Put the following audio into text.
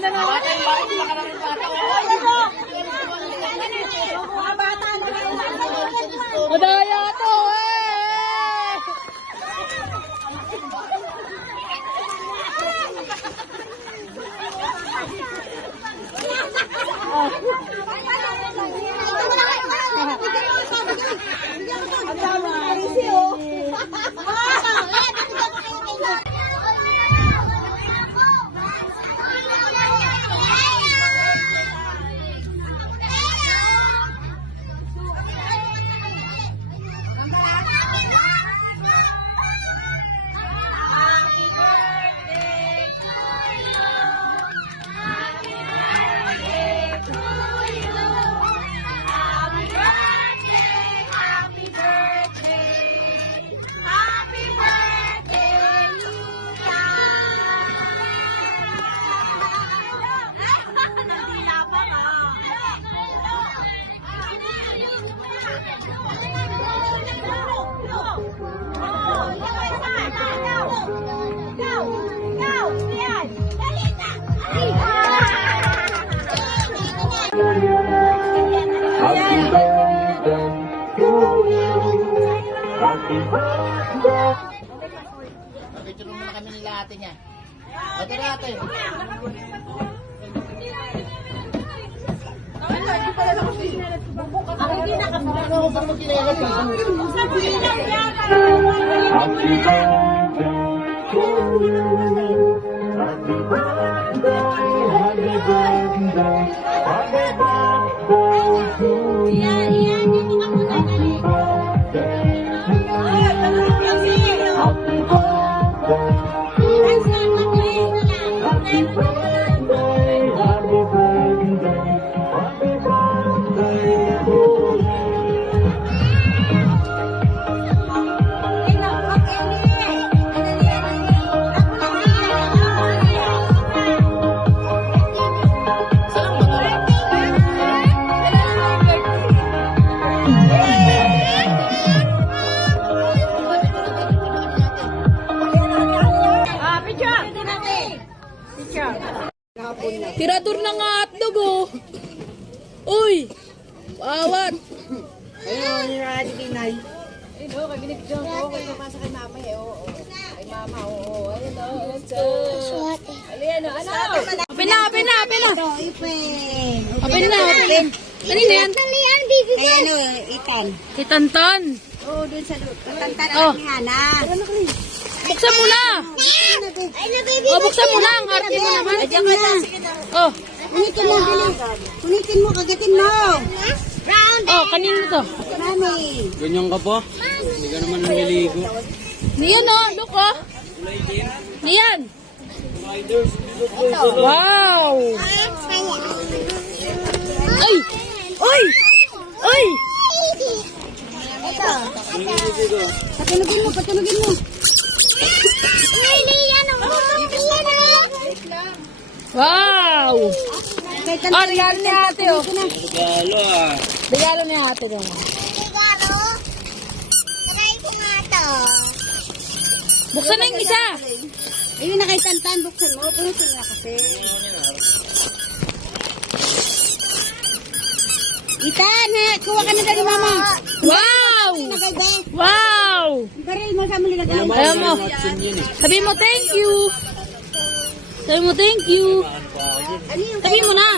na naman. Madaya to eh. Picture muna kami nila ate niya. Ate na ate. Tirador ng hotdog oh. Uy! Bawat! Ayun, yung ate Tinay. Ayun oh, kay binigyan ko. Kay papasa kay mama eh. Oo. Kay mama, oo. Ayun oh. Alin oh. Ano? Apin na, apin na, apin na. Ito, ipin. Apin na, apin. Kanina yan? Talian, baby. Ay, ano, itan. Kitantan. Oo, dun sa luto. Tantan Oh. ni Hana. Buksan mo na. Ay, na, baby. Oh, buksan mo na. Ang arte mo naman. Diyan ka na. Oh. Unitin mo, dili. Unitin mo, kagatin mo. Oh, kanino to? Mami. Ganyan ka pa? Hindi ka naman naliligo. Niyan oh. Look oh. Niyan. Wow. Ay. Ay. Ay. Ito. Patunugin mo, patunugin mo. Wow. Oh, regalo ni ate oh. Regalo ah. Regalo ni ate din. Buksan na yung isa. Ayun na kay Tantan, buksan mo. Punutin na kasi. Itan, kuha ka na dali, mama. Wow. Nagay ba? Wow. Baril mo sa muli na gawin. Ayaw mo. Sabi mo thank you. Sabi mo thank you. Sabi mo na.